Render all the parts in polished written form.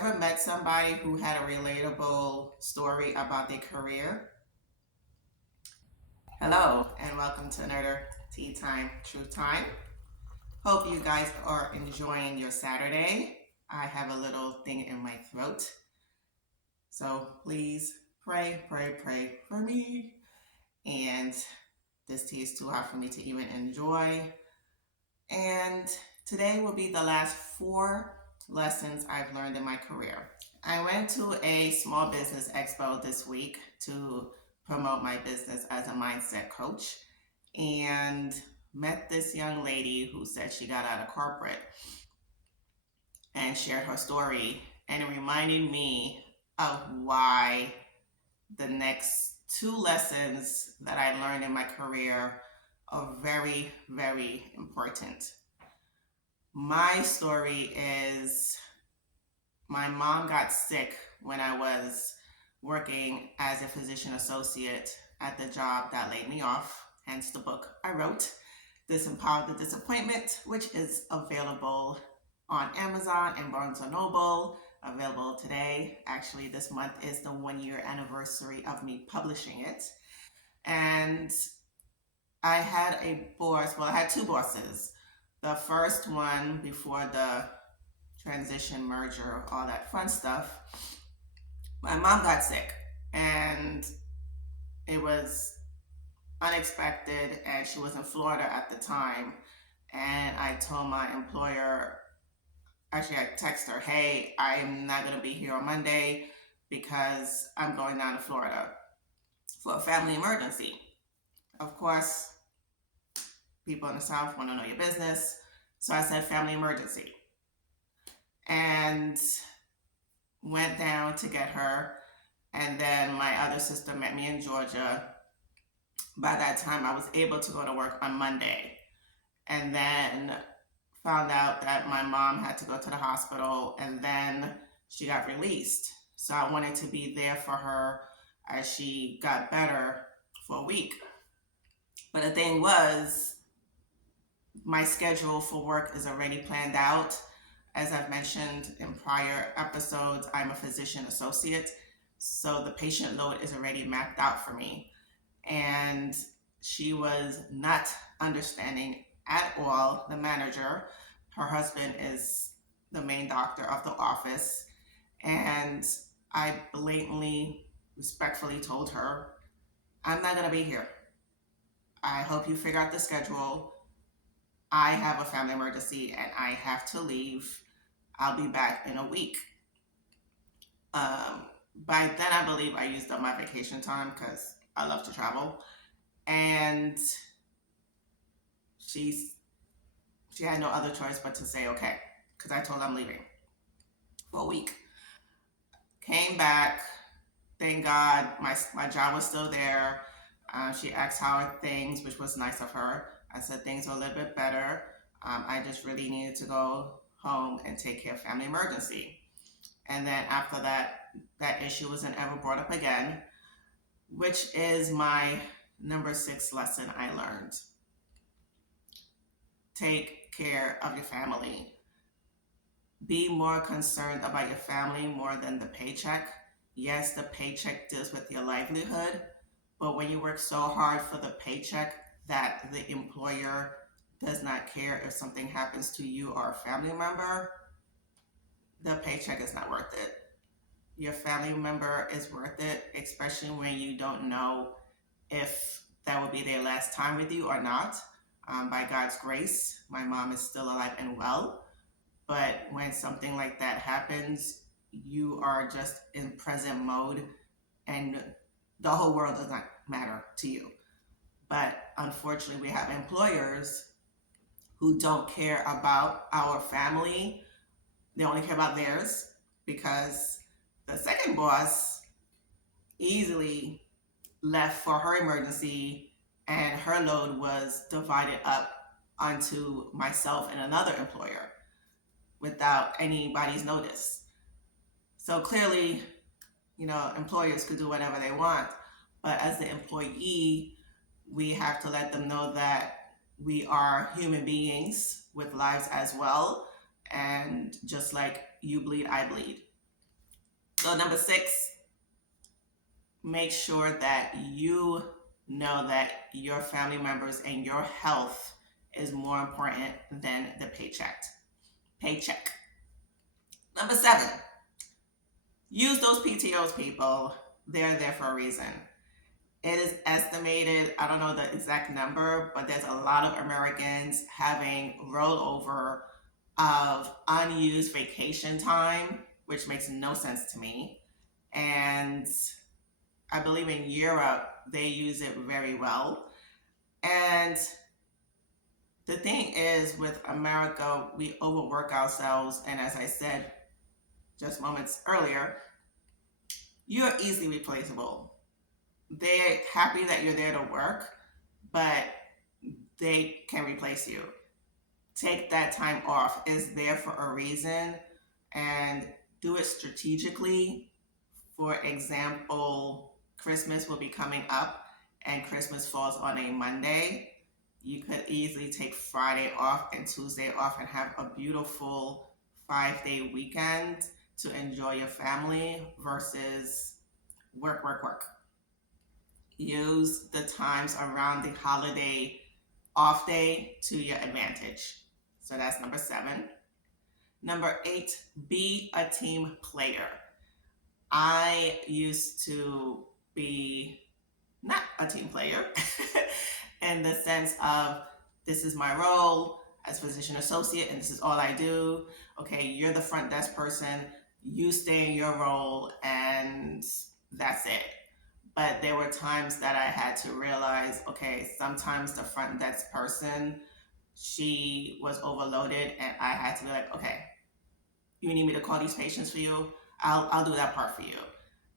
Ever met somebody who had a relatable story about their career? Hello, and welcome to another Tea Time, Truth Time. Hope you guys are enjoying your Saturday. I have a little thing in my throat, so please pray for me. And this tea is too hot for me to even enjoy. And today will be the last 4 lessons I've learned in my career. I went to a small business expo this week to promote my business as a mindset coach and met this young lady who said she got out of corporate and shared her story. And it reminded me of why the next 2 lessons that I learned in my career are very, very important. My story is my mom got sick when I was working as a physician associate at the job that laid me off, hence the book I wrote, Disempower the Disappointment, which is available on Amazon and Barnes & Noble, available today. Actually, this month is the 1-year anniversary of me publishing it. And I had I had 2 bosses. The first one before the transition, merger, all that fun stuff, my mom got sick and it was unexpected, and she was in Florida at the time. And I told my employer, actually, I texted her, hey, I'm not going to be here on Monday because I'm going down to Florida for a family emergency. Of course, people in the South want to know your business. So I said family emergency and went down to get her. And then my other sister met me in Georgia. By that time, I was able to go to work on Monday. And then found out that my mom had to go to the hospital and then she got released. So I wanted to be there for her as she got better for a week. But the thing was, my schedule for work is already planned out. As I've mentioned in prior episodes, I'm a physician associate, so the patient load is already mapped out for me. And she was not understanding at all, the manager. Her husband is the main doctor of the office. And I blatantly, respectfully told her, I'm not going to be here. I hope you figure out the schedule. I have a family emergency and I have to leave. I'll be back in a week. By then, I believe I used up my vacation time because I love to travel. And she had no other choice but to say okay, because I told her I'm leaving for a week. Came back. Thank God my job was still there. She asked how are things, which was nice of her. I said things are a little bit better. I just really needed to go home and take care of family emergency. And then after that, that issue wasn't ever brought up again, which is my number 6 lesson I learned. Take care of your family. Be more concerned about your family more than the paycheck. Yes, the paycheck deals with your livelihood, but when you work so hard for the paycheck that the employer does not care if something happens to you or a family member, the paycheck is not worth it. Your family member is worth it, especially when you don't know if that will be their last time with you or not. By God's grace, my mom is still alive and well. But when something like that happens, you are just in present mode and the whole world does not matter to you. But unfortunately, we have employers who don't care about our family. They only care about theirs because the second boss easily left for her emergency and her load was divided up onto myself and another employer without anybody's notice. So clearly, employers could do whatever they want, but as the employee, we have to let them know that we are human beings with lives as well. And just like you bleed, I bleed. So number 6, make sure that you know that your family members and your health is more important than the paycheck. Number 7, use those PTOs, people. They're there for a reason. It is estimated, I don't know the exact number, but there's a lot of Americans having rollover of unused vacation time, which makes no sense to me. And I believe in Europe, they use it very well. And the thing is, with America, we overwork ourselves. And as I said just moments earlier, you're easily replaceable. They're happy that you're there to work, but they can replace you. Take that time off. It's there for a reason, and do it strategically. For example, Christmas will be coming up, and Christmas falls on a Monday. You could easily take Friday off and Tuesday off and have a beautiful 5-day weekend to enjoy your family versus work. Use the times around the holiday off day to your advantage. So that's number 7. Number 8, be a team player. I used to be not a team player in the sense of, this is my role as physician associate and this is all I do. Okay, you're the front desk person, you stay in your role and that's it. But there were times that I had to realize, okay, sometimes the front desk person, she was overloaded and I had to be like, okay, you need me to call these patients for you? I'll do that part for you.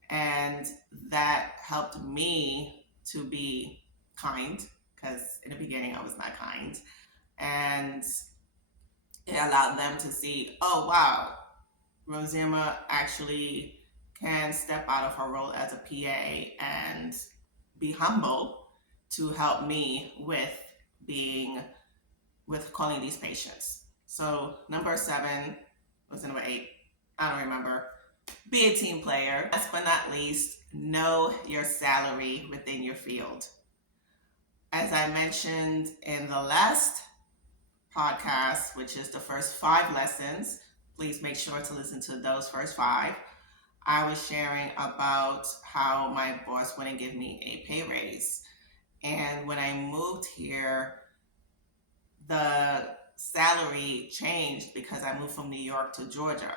And that helped me to be kind, because in the beginning I was not kind. And it allowed them to see, oh wow, Rosema actually can step out of her role as a PA and be humble to help me with calling these patients. So number 7 was number 8. I don't remember. Be a team player. Last but not least, know your salary within your field. As I mentioned in the last podcast, which is the first 5 lessons, please make sure to listen to those first 5. I was sharing about how my boss wouldn't give me a pay raise. And when I moved here, the salary changed because I moved from New York to Georgia.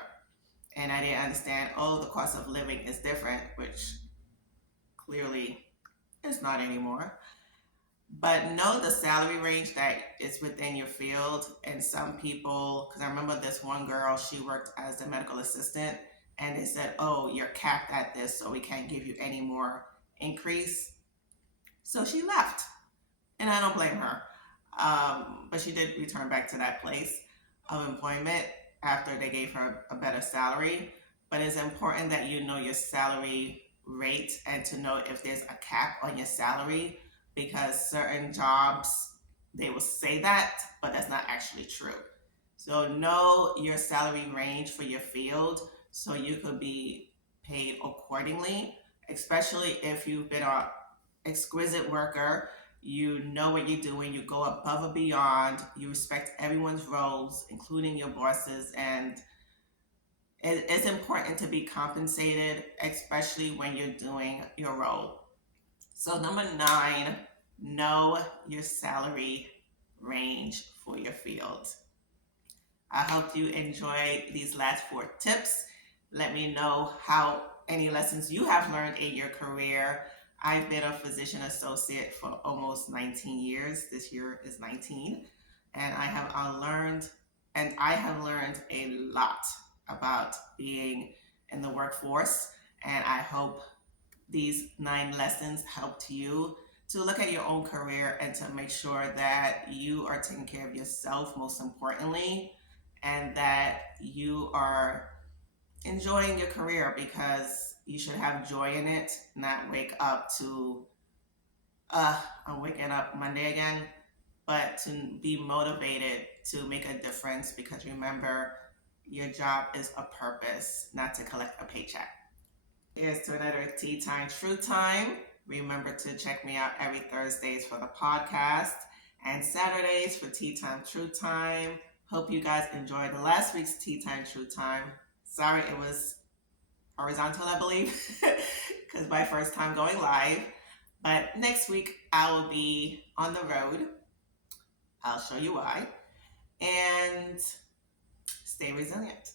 And I didn't understand, the cost of living is different, which clearly is not anymore. But know the salary range that is within your field. And some people, because I remember this one girl, she worked as a medical assistant, and they said, oh, you're capped at this, so we can't give you any more increase. So she left, and I don't blame her. But she did return back to that place of employment after they gave her a better salary. But it's important that you know your salary rate and to know if there's a cap on your salary, because certain jobs, they will say that, but that's not actually true. So know your salary range for your field so you could be paid accordingly, especially if you've been an exquisite worker. You know what you're doing, you go above and beyond, you respect everyone's roles, including your bosses, and it's important to be compensated, especially when you're doing your role. So number 9, know your salary range for your field. I hope you enjoyed these last 4 tips. Let me know how any lessons you have learned in your career. I've been a physician associate for almost 19 years. This year is 19. And I have learned a lot about being in the workforce. And I hope these 9 lessons helped you to look at your own career and to make sure that you are taking care of yourself, most importantly, and that you are enjoying your career, because you should have joy in it, not wake up to, I'm waking up Monday again, but to be motivated to make a difference, because remember, your job is a purpose, not to collect a paycheck. Here's to another Tea Time True Time. Remember to check me out every Thursdays for the podcast and Saturdays for Tea Time True Time. Hope you guys enjoyed the last week's Tea Time True Time. Sorry it was horizontal, I believe, because my first time going live. But next week I will be on the road. I'll show you why. And stay resilient.